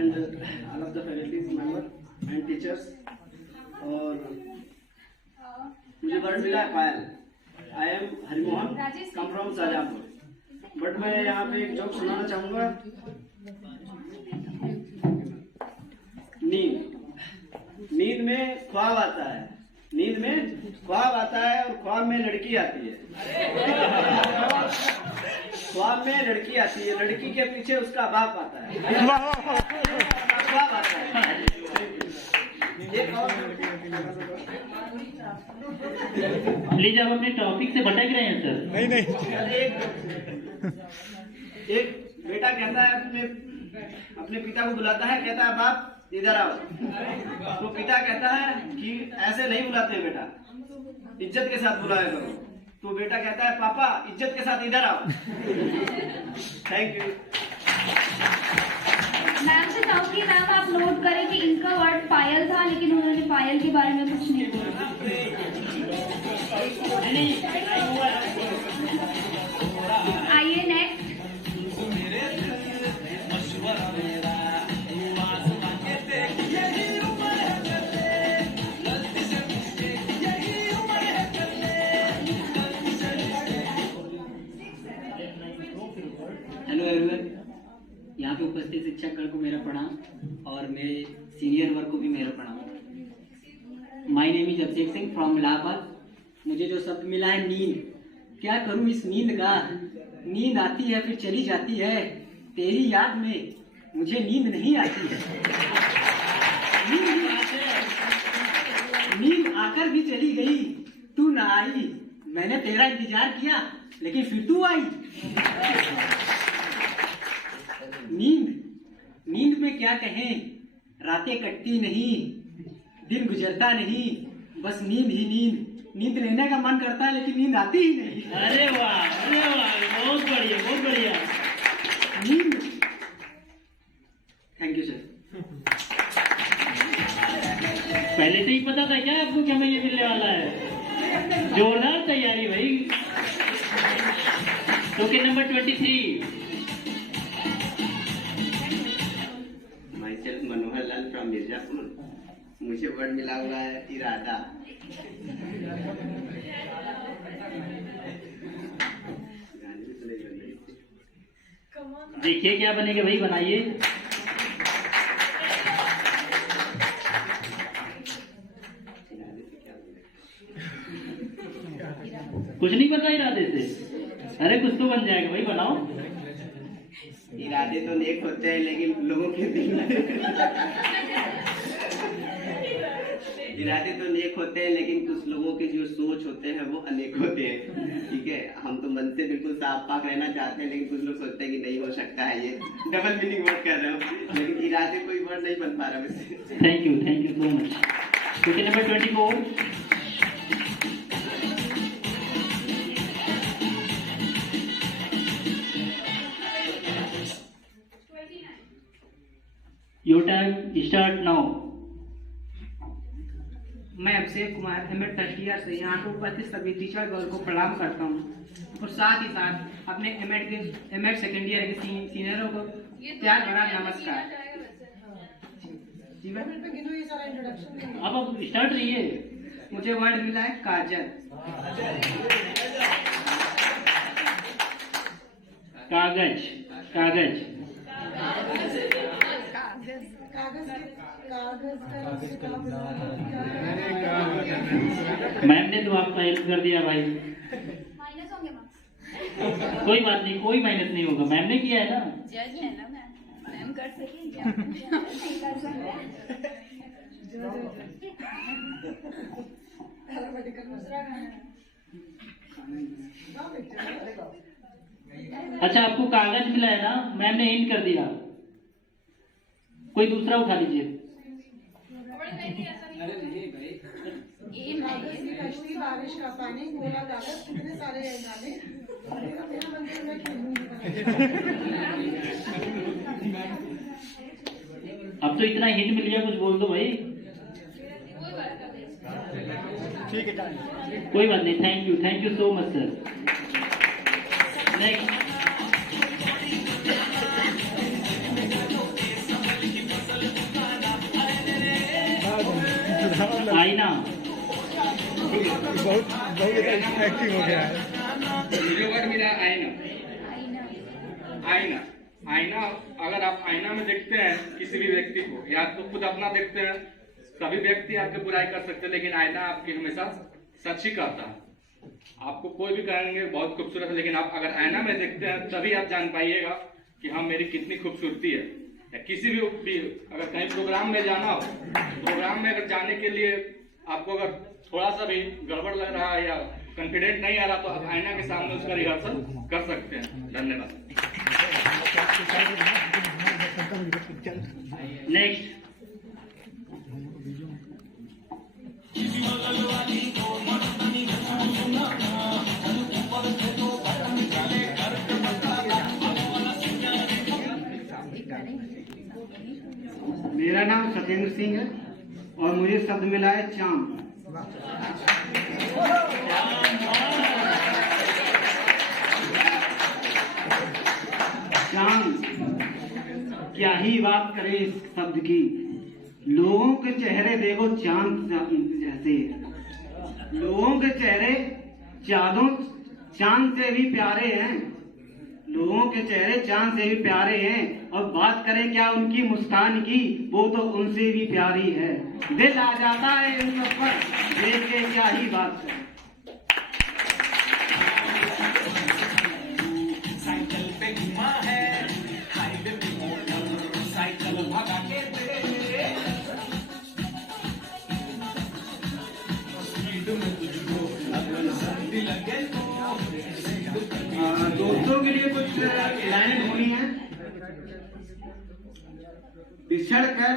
and all of the faculty member and teachers. और मुझे वर्ण मिला है पायल. I am Harimohan, come from Shahjahanpur. But मैं यहाँ पे एक जोक सुनाना चाहूँगा. नींद में ख्वाब आता है. नींद में ख्वाब आता है और ख्वाब में लड़की आती है. ख्वाब में लड़की आती है, लड़की के पीछे उसका बाप आता है. ख्वाब आता है. प्लीज आप अपने टॉपिक से भटक रहे हैं सर. नहीं. एक बेटा कहता है अपने पिता को बुलाता है, कहता है बाप इधर आओ. तो पिता कहता है कि ऐसे नहीं बुलाते हैं बेटा, इज्जत के साथ बुलाया करो. तो बेटा कहता है पापा इज्जत के साथ इधर आओ. Thank you. मैम से चाहूंगी मैम आप नोट करें कि इनका वर्ड पायल था, लेकिन उन्होंने पायल के बारे में कुछ नहीं बोला. आइए नेक्स्ट. हेलो एवरीवन, यहाँ पे उपस्थित शिक्षकगण को मेरा प्रणाम और मेरे सीनियर वर्ग को भी मेरा प्रणाम. My name is Abhishek Singh from Allahabad. मुझे जो शब्द मिला है नींद, क्या करूँ इस नींद का. नींद आती है फिर चली जाती है, तेरी याद में मुझे नींद नहीं आती है. नींद आकर भी चली गई, तू ना आई. मैंने तेरा इंतजार किया लेकिन फिर तू आई. नींद में क्या कहें, रातें कटती नहीं, दिन गुजरता नहीं, बस नींद ही नींद. नींद लेने का मन करता है लेकिन नींद आती ही नहीं. अरे वाह, बहुत बढ़िया, बहुत बढ़िया. नींद. Thank you sir. पहले से ही पता था क्या आपको कि हमें ये मिलने वाला है? जोरदार तैयारी भाई. Token number 23. Myself Manohar Lal from Mirzapur. मुझे वर्ड मिला हुआ है इरादा. देखिए क्या बनेगा भाई, बनाइए. कुछ नहीं बन रहा इरादे से. अरे कुछ तो बन जाएगा भाई, बनाओ. इरादे तो नेक होते हैं लेकिन लोगों के दिल इरादे तो नेक होते हैं लेकिन कुछ लोगों के जो सोच होते हैं वो अनेक होते हैं. ठीक है, हम तो मन से बिल्कुल साफ पाक रहना चाहते हैं लेकिन कुछ लोग सोचते हैं कि नहीं हो सकता है. ये डबल मीनिंग वर्ड कर रहे हो लेकिन इरादे कोई वर्ड नहीं बन पा रहा वैसे. Thank you so much. Question number 24. Your time start now. मैं अभिषेक कुमार एमएड तस्टिया से यहाँ पे उपस्थित सभी टीचर वर्ग को प्रणाम करता हूँ और साथ ही साथ अपने एमएड सेकेंड ईयर के सीनियरों को प्यार भरा नमस्कार. अब स्टार्ट रहिए. मुझे वर्ड मिला है काजल. कागज. कागज. मैम ने तो आपका हेल्प कर दिया भाई. माइनस होंगे मार्क्स. कोई बात नहीं, कोई माइनस नहीं होगा. मैम ने किया है ना. जज है ना मैम, मैम कर सकेंगे. नहीं कर सकते. अच्छा, आपको कागज मिला है ना, मैम ने हिंट कर दिया. कोई दूसरा उठा लीजिए. बारिश का पानी, गोला कागज, कितने सारे नाले. अब तो इतना हिंट मिल गया, कुछ बोल दो भाई. ठीक है, कोई बात नहीं. Thank you so much sir. Next. बहुत एक्टिव हो गया है। मुझे वर्ड मिला आईना। आईना, आईना, अगर आप आईना में देखते हैं किसी भी व्यक्ति को, या तो खुद अपना देखते हैं, सभी व्यक्ति आपकी बुराई कर सकते हैं, लेकिन आईना आपकी हमेशा सच ही कहता है। आपको कोई भी कहेंगे बहुत खूबसूरत है, लेकिन आप अगर आईना में देखते हैं तभी आप जान पाइएगा कि हाँ मेरी कितनी खूबसूरती है। या किसी भी अगर कहीं प्रोग्राम में जाना हो, प्रोग्राम में अगर जाने के लिए आपको अगर थोड़ा सा भी गड़बड़ लग रहा है या कॉन्फिडेंट नहीं आ रहा, तो आप आईना के सामने उसका रिहर्सल कर सकते हैं। धन्यवाद। नेक्स्ट। मेरा नाम सत्येंद्र सिंह है और मुझे शब्द मिला है चांद। चांद, क्या ही बात करें इस शब्द की। लोगों के चेहरे देखो चांद जैसे, लोगों के चेहरे चांद से भी प्यारे हैं। लोगों के चेहरे चांद से भी प्यारे हैं, और बात करें क्या उनकी मुस्कान की, वो तो उनसे भी प्यारी है। दिल आ जाता है इन सब पर देख के, क्या ही बात करें। दोस्तों के लिए कुछ लाइनें होनी है। बिछड़ कर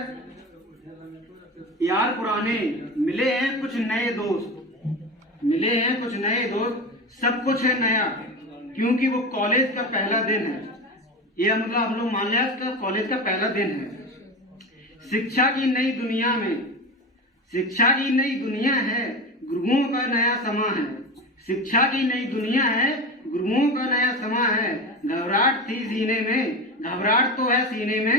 यार पुराने, मिले हैं कुछ नए दोस्त, मिले हैं कुछ नए दोस्त, सब कुछ है नया, क्योंकि वो कॉलेज का पहला दिन है। ये मतलब हम लोग मान लिया इसका कॉलेज का पहला दिन है। शिक्षा की नई दुनिया में, शिक्षा की नई दुनिया है, गुरुओं का नया समा है। शिक्षा की नई दुनिया है, गुरुओं का नया समा है। घबराहट थी सीने में, घबराहट तो है सीने में,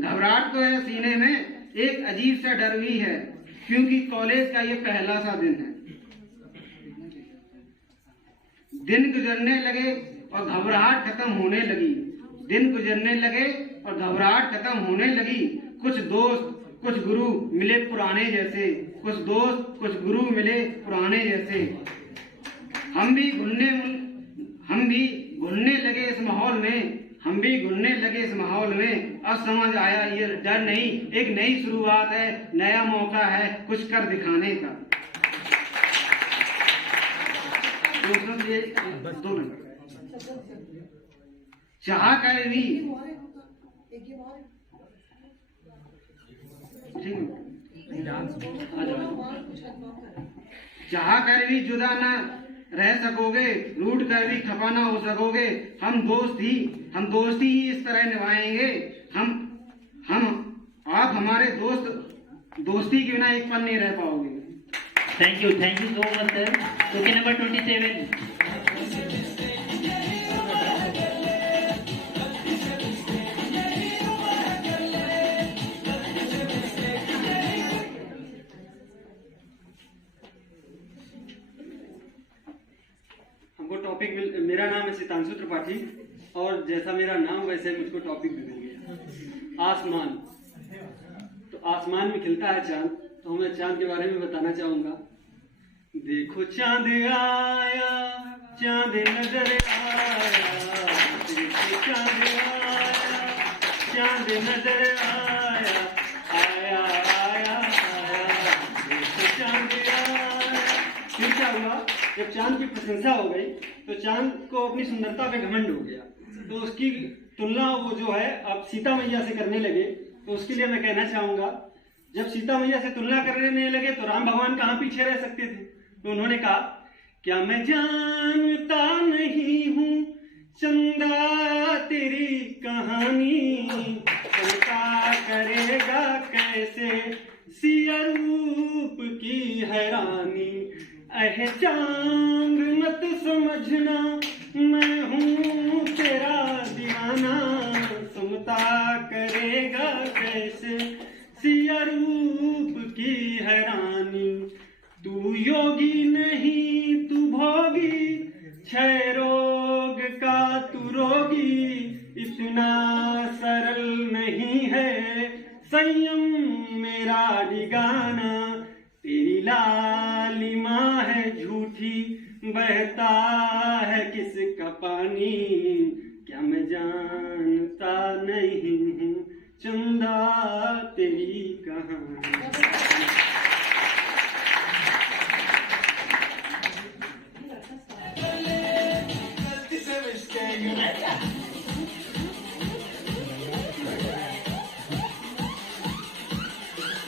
घबराहट तो है सीने में, एक अजीब सा डर भी है, क्योंकि कॉलेज का ये पहला सा दिन है। दिन गुजरने लगे और घबराहट खत्म होने लगी, दिन गुजरने लगे और घबराहट खत्म होने लगी। कुछ दोस्त कुछ गुरु मिले पुराने जैसे, कुछ दोस्त कुछ गुरु मिले पुराने जैसे। हम भी घुलने लगे इस माहौल में, हम भी घुलने लगे इस माहौल में। अब समझ आया ये डर नहीं, एक नई शुरुआत है, नया मौका है कुछ कर दिखाने का। दो मिनट। चाह कर भी चाह कर भी जुदा ना रह सकोगे, रूठ कर भी खफा ना हो सकोगे। हम दोस्ती ही इस तरह निभाएंगे। आप हमारे दोस्ती के बिना एक पल नहीं रह पाओगे। Thank you so much sir. Question number 27। Topic मेरा नाम है सितांशु त्रिपाठी, और जैसा मेरा नाम वैसे मुझको टॉपिक दे देंगे। आसमान, तो आसमान में खिलता है चांद, तो मैं चांद के बारे में बताना चाहूंगा। देखो चांद आया, चांद नजर आया, देखो चांद आया, चांद नजर आया, आया आया आया, देखो चांद आया। फिर क्या हुआ, जब चांद की प्रशंसा हो गई तो चांद को अपनी सुंदरता पे घमंड हो गया, तो उसकी तुलना वो जो है अब सीता मैया से करने लगे। तो उसके लिए मैं कहना चाहूंगा, जब सीता मैया से तुलना करने लगे तो राम भगवान कहाँ पीछे रह सकते थे। तो उन्होंने कहा, क्या मैं जानता नहीं हूँ चंदा तेरी कहानी, चलता करेगा कैसे सिया रूप की हैरानी। अहे चांद मत समझना मैं हूँ तेरा दीवाना, सुनता करेगा कैसे सिया रूप की हैरानी। तू योगी नहीं तू भोगी, क्षय रोग का तू रोगी, इतना सरल नहीं है संयम मेरा ठिकाना, तेरी लालिमा है झूठी, बहता है किसका पानी, क्या मैं जानता नहीं हूँ चंदा तेरी कहानी।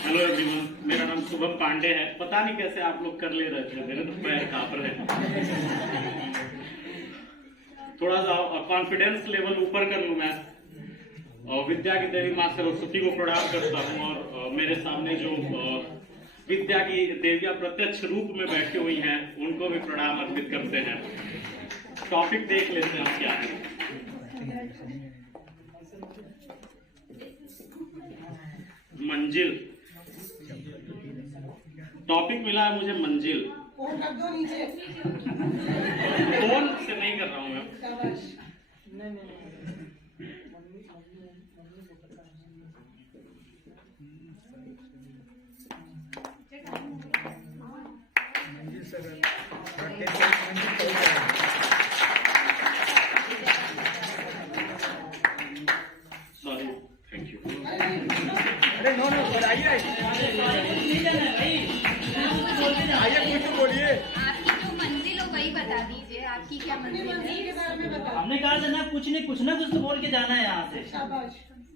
हेलो एवरीवन, मेरा नाम शुभम पांडे है। पता नहीं कैसे आप लोग कर ले रहे थे, मेरे तो पैर कांप रहे हैं। थोड़ा सा कॉन्फिडेंस लेवल ऊपर कर लूं मैं। विद्या की देवी माँ सरस्वती को प्रणाम करता हूँ और मेरे सामने जो विद्या की देवियां प्रत्यक्ष रूप में बैठी हुई हैं उनको भी प्रणाम अर्पित करते हैं। टॉपिक देख लेते हैं क्या है। मंजिल टॉपिक मिला है मुझे, मंजिल। फोन कर दो नीचे। फोन से नहीं कर रहा हूँ मैं। शाबाश। Sorry, thank you. अरे नो सर, आइए कुछ तो बोलिए। आपकी जो मंजिल हो वही बता दीजिए, आपकी क्या मंजिल है? के बारे में बताओ। हमने कहा था ना कुछ ना कुछ तो बोल के जाना है यहाँ से। शाबाश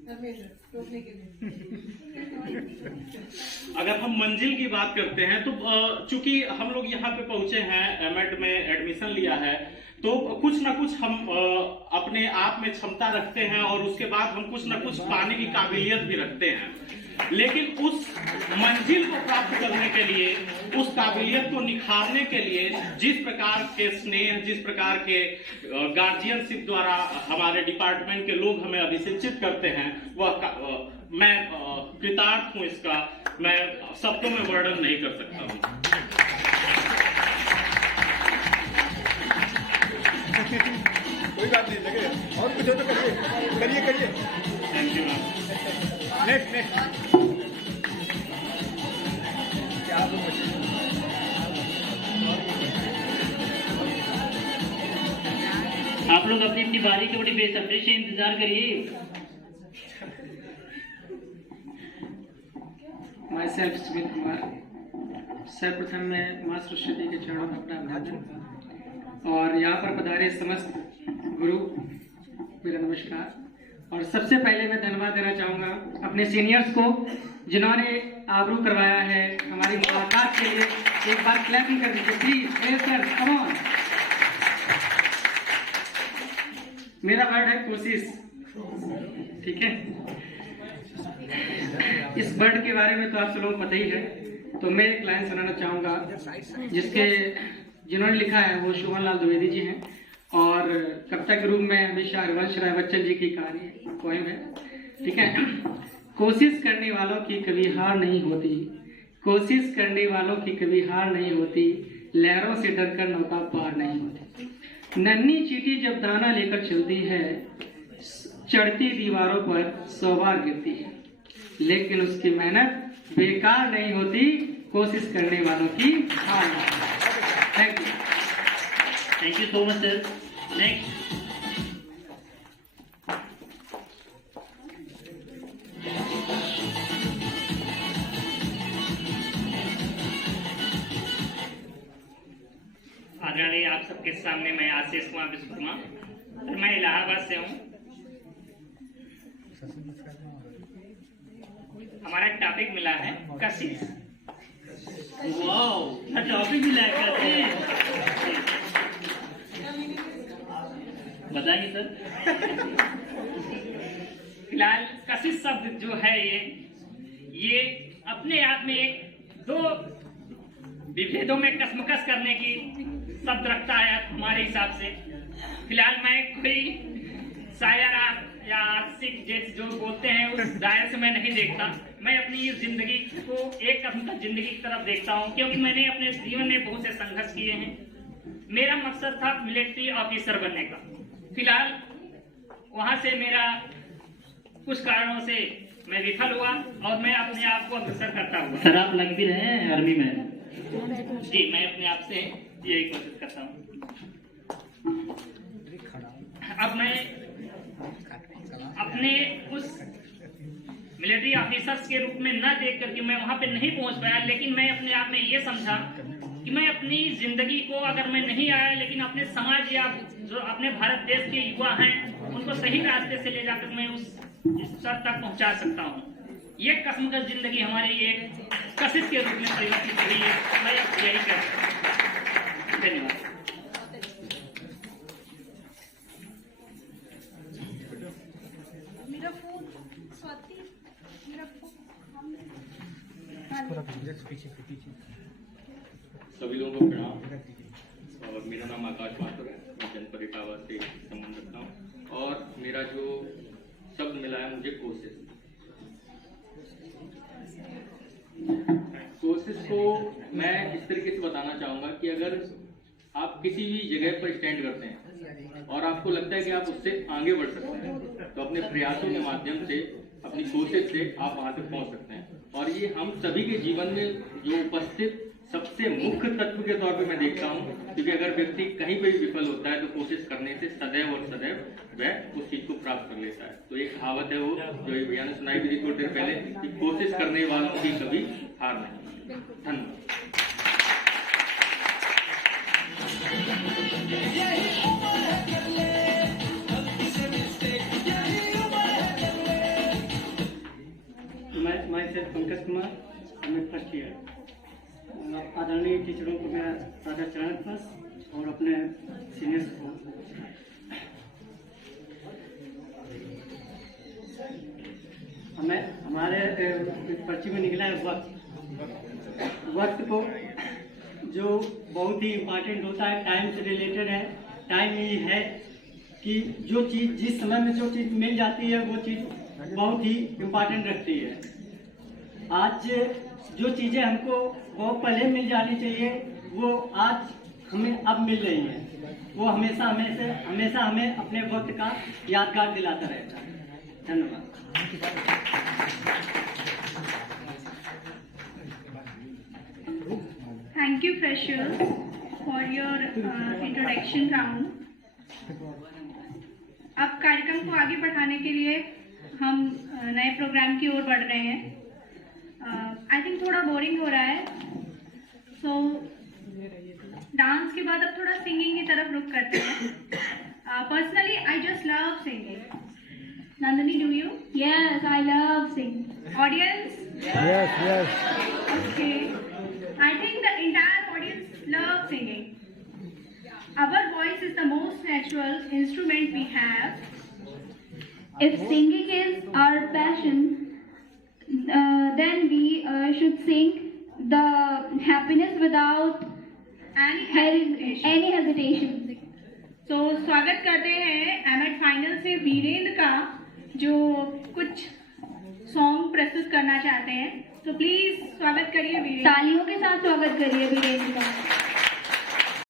धर्मेंद्र, रोकने के लिए। अगर हम मंजिल की बात करते हैं तो चूंकि हम लोग यहाँ पे पहुंचे हैं, एमएड में एडमिशन लिया है, तो कुछ ना कुछ हम अपने आप में क्षमता रखते हैं और उसके बाद हम कुछ ना कुछ पाने की काबिलियत भी रखते हैं। लेकिन उस मंजिल को प्राप्त करने के लिए, उस काबिलियत को निखारने के लिए जिस प्रकार के स्नेह, जिस प्रकार के गार्जियनशिप द्वारा हमारे डिपार्टमेंट के लोग हमें अभिसिंचित करते हैं, वह मैं कृतार्थ हूँ। इसका मैं शब्दों में वर्णन नहीं कर सकता हूँ। कोई बात नहीं, लगे और कुछ हो तो करिए। Thank you ma'am. नेक्स्ट क्या आप लोग अपनी अपनी बारी के बड़ी बेसब्री से इंतजार करिए। My self Sumit Kumar. सर्वप्रथम मैं माँ सरस्वती के चरणों में अपना अभिनंदन और यहाँ पर पधारे समस्त गुरु मेरा नमस्कार। और सबसे पहले मैं धन्यवाद देना चाहूँगा अपने सीनियर्स को जिन्होंने आबरू करवाया है हमारी मुलाकात के लिए। एक बार क्लैपिंग कर दीजिए प्लीज सर, कम ऑन। मेरा वर्ड है कोशिश, ठीक है। इस वर्ड के बारे में तो आप सब लोगों को पता ही है, तो मैं एक लाइन सुनाना चाहूँगा जिन्होंने लिखा है वो शोभन लाल द्विवेदी जी हैं और कविता के रूप में हमेशा हरिवंश राय बच्चन जी की कहानी है, पोएम है, ठीक है। कोशिश करने वालों की कभी हार नहीं होती, कोशिश करने वालों की कभी हार नहीं होती, लहरों से डरकर नौका पार नहीं होती। नन्ही चींटी जब दाना लेकर चलती है, चढ़ती दीवारों पर 100 बार गिरती है, लेकिन उसकी मेहनत बेकार नहीं होती, कोशिश करने वालों की हार नहीं होती। Thank you. Thank you so much sir. Next. आदरणीय आप सबके सामने मैं आशीष कुमार विश्वकर्मा, मैं इलाहाबाद से हूँ। हमारा एक टॉपिक मिला है कशिश। वाओ, टॉपिक मिला है कशिश। बताइए सर। फिलहाल कशिश शब्द जो है ये अपने आप में एक दो विभेदों में कसमकस करने की शब्द रखता है हमारे हिसाब से। फिलहाल मैं कोई शायर या आशिक जैसे जो बोलते हैं उस दायरे से मैं नहीं देखता। मैं अपनी इस जिंदगी को एक कदम तक जिंदगी की तरफ देखता हूँ, क्योंकि मैंने अपने जीवन में बहुत से संघर्ष किए हैं। मेरा मकसद था मिलिट्री ऑफिसर बनने का। फिलहाल वहाँ से मेरा कुछ कारणों से मैं विफल हुआ और मैं अपने आप को अग्रसर करता हुआ। सर आप लग भी रहे हैं आर्मी में? जी, मैं अपने आप से यही कोशिश करता हूँ। अब मैं अपने उस मिलिट्री ऑफिसर्स के रूप में न देख करके मैं वहाँ पे नहीं पहुँच पाया, लेकिन मैं अपने आप में ये समझा कि मैं अपनी जिंदगी को अगर मैं नहीं आया, लेकिन अपने समाज या जो अपने भारत देश के युवा हैं उनको सही रास्ते से ले जाकर मैं उस स्तर तक पहुँचा सकता हूँ। ये कसमकस जिंदगी हमारी एक कशिश के रूप में परिवर्तित हुई है। मैं यही कह सकता हूँ। धन्यवाद। सभी लोगों को प्रणाम। और मेरा नाम आकाश माथुर है। मैं जनपद इटावा से संबंध रखता हूँ और मेरा जो शब्द मिला है मुझे कोशिश को मैं इस तरीके से बताना चाहूँगा कि अगर आप किसी भी जगह पर स्टैंड करते हैं और आपको लगता है कि आप उससे आगे बढ़ सकते हैं, तो अपने प्रयासों के माध्यम से, अपनी कोशिश से आप वहाँ तक पहुँच सकते हैं। और ये हम सभी के जीवन में जो उपस्थित सबसे मुख्य तत्व के तौर पे मैं देखता हूँ, क्योंकि अगर व्यक्ति कहीं पे भी विफल होता है तो कोशिश करने से सदैव और सदैव वह उस चीज को प्राप्त कर लेता है। तो एक कहावत है वो जो ये भैया ने सुनाई भी थी थोड़ी देर पहले कि कोशिश करने वालों की कभी हार नहीं। धन्यवाद। मैं सर पंकज कुमार, मैं फर्स्ट ईयर। आदरणीय टीचरों को मेरा सादा चरण पास और अपने सीनियर्स को हमारे पर्ची में निकला है वक्त को जो बहुत ही इम्पोर्टेंट होता है, टाइम से रिलेटेड है। टाइम ये है कि जो चीज़ जिस समय में जो चीज़ मिल जाती है वो चीज़ बहुत ही इम्पोर्टेंट रखती है। आज जो चीज़ें हमको बहुत पहले मिल जानी चाहिए वो आज हमें अब मिल रही हैं। वो हमेशा हमें अपने वक्त का यादगार दिलाता रहता है। धन्यवाद। Thank you, freshers, for your introduction round. अब कार्यक्रम को आगे बढ़ाने के लिए हम नए प्रोग्राम की ओर बढ़ रहे हैं। आई थिंक थोड़ा बोरिंग हो रहा है, सो डांस के बाद अब थोड़ा सिंगिंग की तरफ रुख करते हैं। Personally I just love singing. Nandini, do you? Yes, I love singing. Audience? Yes. Okay. I think the entire audience loves singing. Our voice is the most natural instrument we have. If singing is our passion, then we should sing the happiness without any hesitation. So स्वागत करते हैं MEd final से वीरेंद्र का, जो कुछ song प्रस्तुत करना चाहते हैं। तो प्लीज स्वागत करिए वीरेंद्र। तालियों के साथ स्वागत करिए वीरेंद्र का।